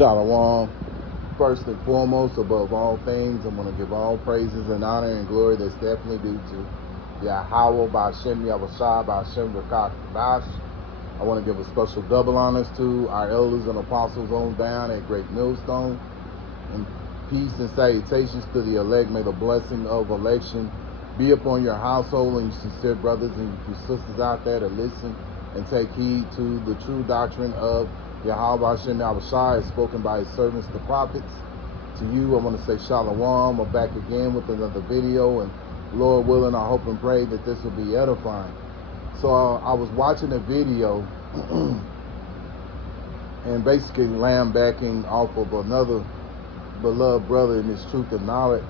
Shalom. First and foremost, above all things, I'm going to give all praises and honor and glory that's definitely due to Yahweh Ba'Shem Yahushua Ba'Shem Rakak Bash. I want to give a special double honors to our elders and apostles on down at Great Millstone. And peace and salutations to the elect. May the blessing of election be upon your household and your sincere brothers and your sisters out there to listen and take heed to the true doctrine of Yahweh Hashem Yahushua, is spoken by his servants, the prophets. To you, I want to say Shalom. I'm back again with another video, and Lord willing, I hope and pray that this will be edifying. So I was watching a video and basically lambacking off of another beloved brother in his truth and knowledge.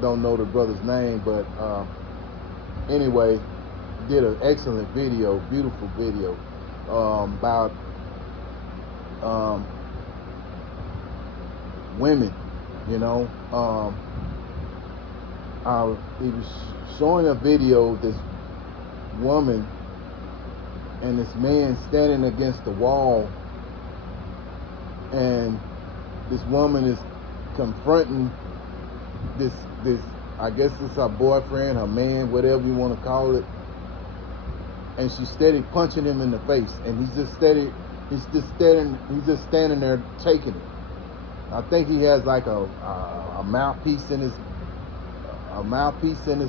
Don't know the brother's name, but anyway, did an excellent video, beautiful video about women. You know, he was showing a video of this woman and this man standing against the wall, and this woman is confronting this I guess it's her boyfriend, her man, whatever you want to call it, and she's steady punching him in the face, and he's just standing there taking it. I think he has like a mouthpiece in his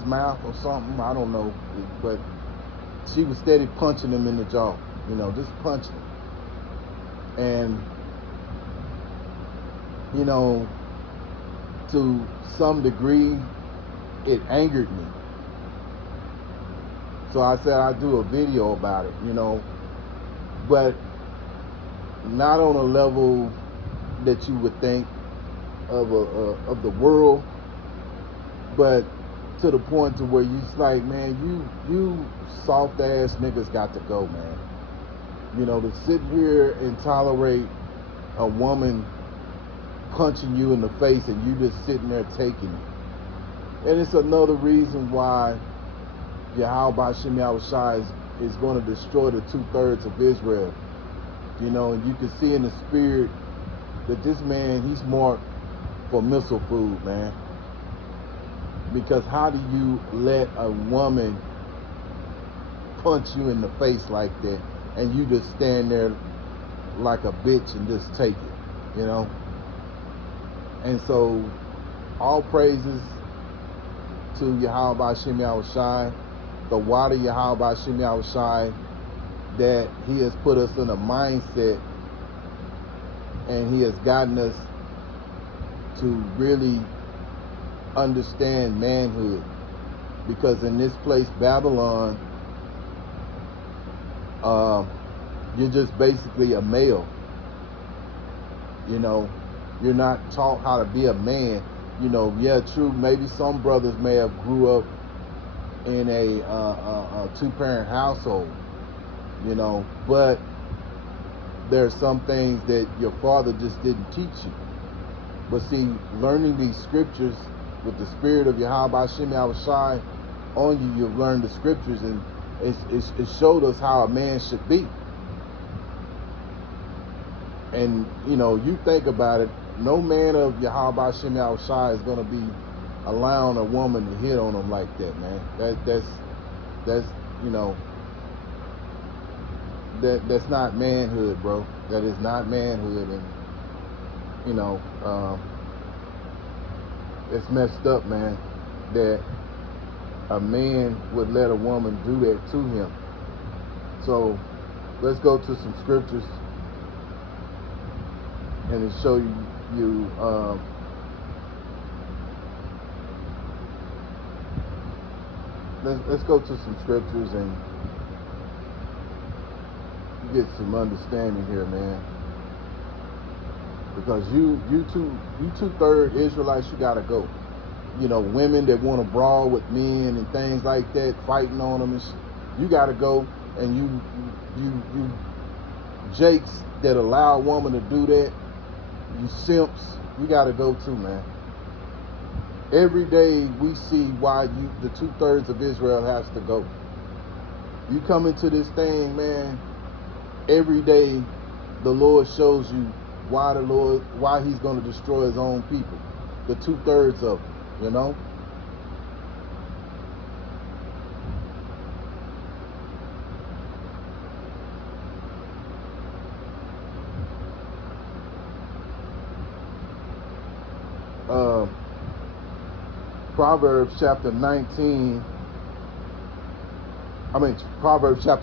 mouth or something, I don't know, but she was steady punching him in the jaw, you know, just punching him. And you know, to some degree, it angered me. So I said I'd do a video about it, you know, but not on a level that you would think of the world, but to the point to where you like, man, you soft ass niggas got to go, man. You know, to sit here and tolerate a woman punching you in the face and you just sitting there taking it. And it's another reason why Yahweh Ba'Shem Yahushua is going to destroy the 2/3 of Israel. You know, and you can see in the spirit that this man, he's marked for missile food, man. Because how do you let a woman punch you in the face like that and you just stand there like a bitch and just take it, you know? And so, all praises to Yahweh Ba'Shem Yahushua, the water Yahweh Ba'Shem Yahushua, that he has put us in a mindset and he has gotten us to really understand manhood. Because in this place, Babylon, you're just basically a male. You know, you're not taught how to be a man. You know, yeah, true, maybe some brothers may have grew up in a two-parent household, you know, but there's some things that your father just didn't teach you. But see, learning these scriptures with the spirit of Yahweh Ba'Shem Yahushua on you, you've learned the scriptures, and it showed us how a man should be. And you know, you think about it, no man of Yahweh Ba'Shem Yahushua is going to be allowing a woman to hit on him like that, man. That's you know, that's not manhood, bro. That is not manhood. And you know, it's messed up, man, that a man would let a woman do that to him. So let's go to some scriptures and to show you let's go to some scriptures and get some understanding here, man. Because you 2/3 Israelites, you gotta go. You know, women that want to brawl with men and things like that, fighting on them, you gotta go. And you jakes that allow a woman to do that, you simps, you gotta go too, man. Every day we see why the 2/3 of Israel has to go. You come into this thing, man, every day the Lord shows you why he's going to destroy his own people, the 2/3 of them, you know. Proverbs chapter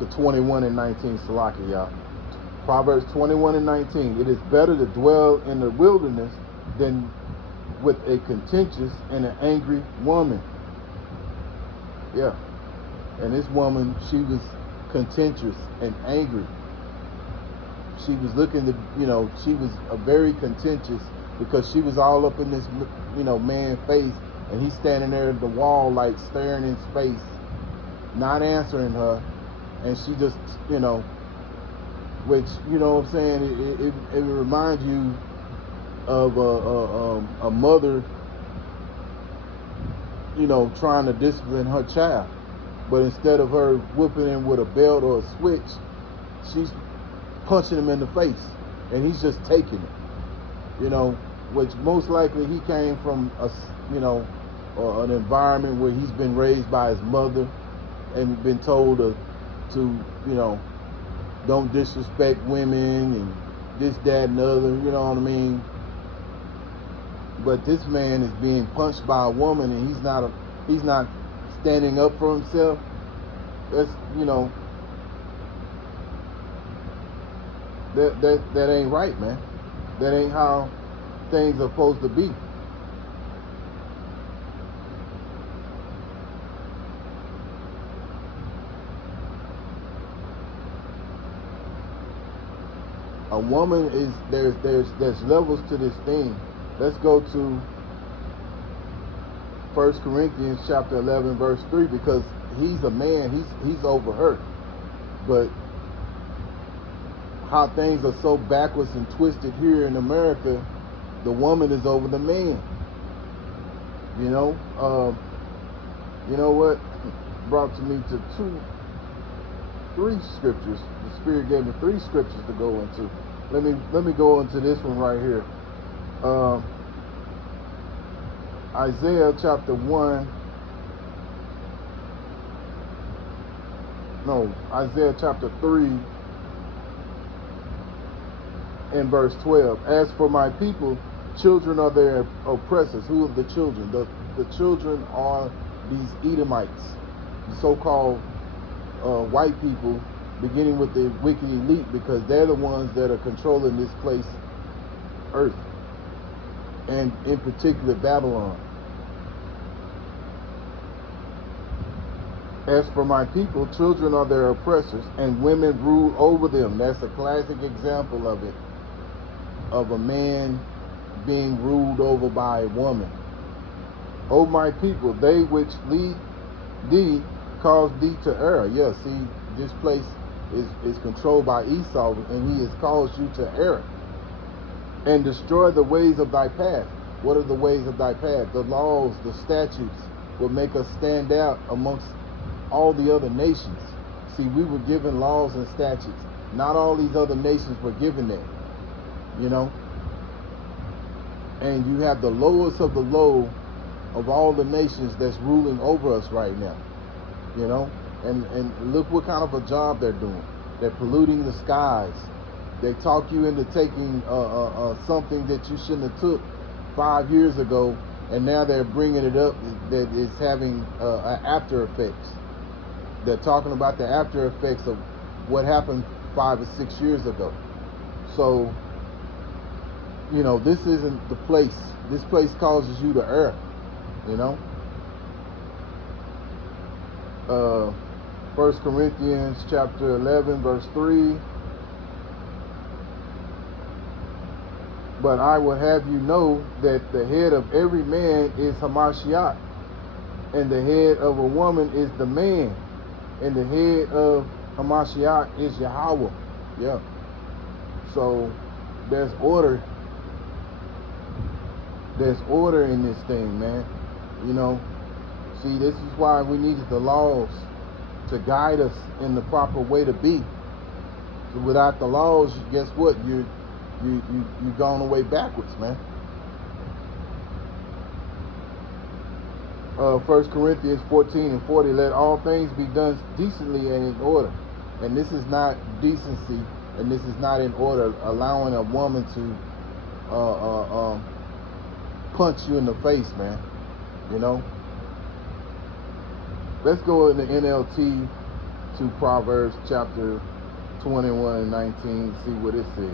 21 and 19, Salaki, y'all. Proverbs 21 and 19. It is better to dwell in the wilderness than with a contentious and an angry woman. Yeah. And this woman, she was contentious and angry. She was looking to, she was a very contentious, because she was all up in this, man's face, and he's standing there at the wall, like staring in space, not answering her, and she just, which, what I'm saying, it reminds you of a mother, trying to discipline her child, but instead of her whooping him with a belt or a switch, she's punching him in the face, and he's just taking it, which most likely he came from an environment where he's been raised by his mother and been told to don't disrespect women and this, that, and the other, you know what I mean? But this man is being punched by a woman, and he's not standing up for himself. That's, that ain't right, man. That ain't how things are supposed to be. A woman is, there's levels to this thing. Let's go to 1 Corinthians chapter 11 verse 3, because he's a man, he's over her. But how things are so backwards and twisted here in America, the woman is over the man. You know what? Brought to me to three scriptures. The Spirit gave me 3 scriptures to go into. Let me go into this one right here. Isaiah chapter 1. No, Isaiah chapter 3 and verse 12. As for my people, children are their oppressors. Who are the children? The children are these Edomites, the so-called white people, beginning with the wicked elite, because they're the ones that are controlling this place, earth, and in particular Babylon. As for my people, children are their oppressors, and women rule over them. That's a classic example of it, of a man being ruled over by a woman. O my people, they which lead thee cause thee to err. Yeah, see, this place is controlled by Esau, and he has caused you to err. And destroy the ways of thy path. What are the ways of thy path? The laws, the statutes will make us stand out amongst all the other nations. See, we were given laws and statutes. Not all these other nations were given that, And you have the lowest of the low of all the nations that's ruling over us right now, And look what kind of a job they're doing. They're polluting the skies. They talk you into taking something that you shouldn't have took 5 years ago, and now they're bringing it up that it's having after effects. They're talking about the after effects of what happened 5 or 6 years ago. So, this isn't the place. This place causes you to err, 1 Corinthians chapter 11 verse 3. But I will have you know that the head of every man is Hamashiach, and the head of a woman is the man, and the head of Hamashiach is Yahweh. Yeah. So there's order. There's order in this thing, man. See, this is why we needed the laws to guide us in the proper way to be. So without the laws, guess what? You're going away backwards, man. 1 Corinthians 14:40, let all things be done decently and in order. And this is not decency, and this is not in order, allowing a woman to punch you in the face, man. You know? Let's go in the NLT to Proverbs chapter 21 and 19, see what it says.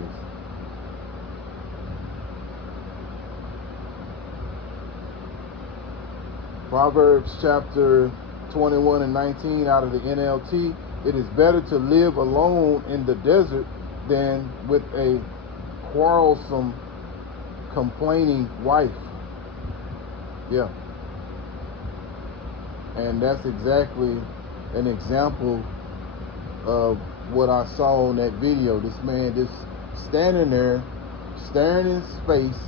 Proverbs chapter 21 and 19 out of the NLT. It is better to live alone in the desert than with a quarrelsome, complaining wife. Yeah. And that's exactly an example of what I saw in that video. This man just standing there, staring in his face,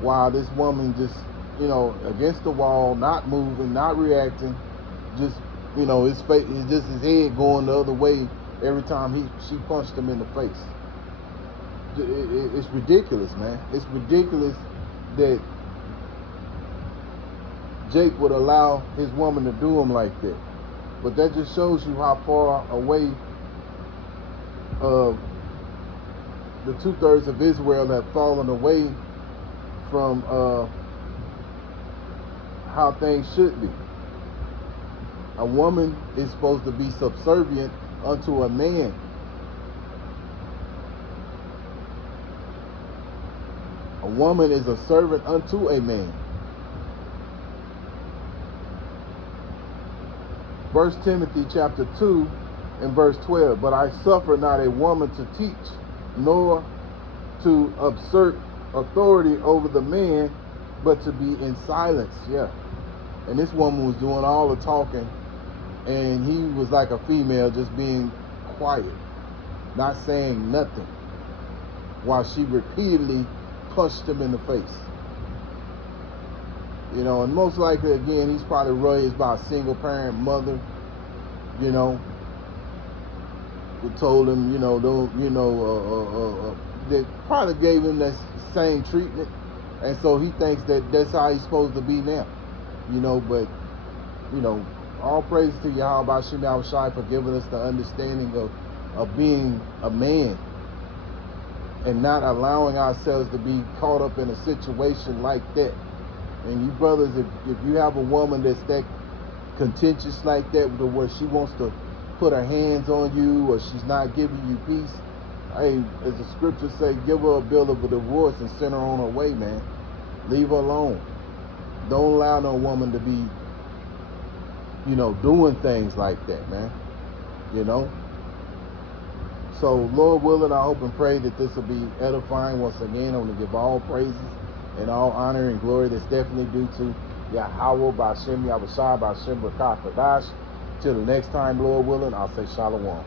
while this woman just, you know, against the wall, not moving, not reacting, just, you know, his face is just his head going the other way every time she punched him in the face. It's ridiculous, man. It's ridiculous that Jake would allow his woman to do him like that. But that just shows you how far away the 2/3 of Israel have fallen away from how things should be. A woman is supposed to be subservient unto a man. A woman is a servant unto a man. 1 Timothy chapter 2 and verse 12. But I suffer not a woman to teach, nor to usurp authority over the man, but to be in silence. Yeah. And this woman was doing all the talking, and he was like a female, just being quiet, not saying nothing, while she repeatedly punched him in the face. You know, and most likely, again, he's probably raised by a single parent mother, you know, who told him, you know, don't, you know, that probably gave him that same treatment. And so he thinks that that's how he's supposed to be now, you know. But, you know, all praise to Yahweh Shem Yahushai for giving us the understanding of being a man and not allowing ourselves to be caught up in a situation like that. And you brothers, if you have a woman that's that contentious like that, where she wants to put her hands on you, or she's not giving you peace, hey, as the scriptures say, give her a bill of a divorce and send her on her way, man. Leave her alone. Don't allow no woman to be, you know, doing things like that, man. You know? So, Lord willing, I hope and pray that this will be edifying. Once again, I want to give all praises and all honor and glory that's definitely due to Yahweh B'Shem Yahushua B'Shem Rakah Kadash. Till the next time, Lord willing, I'll say Shalom.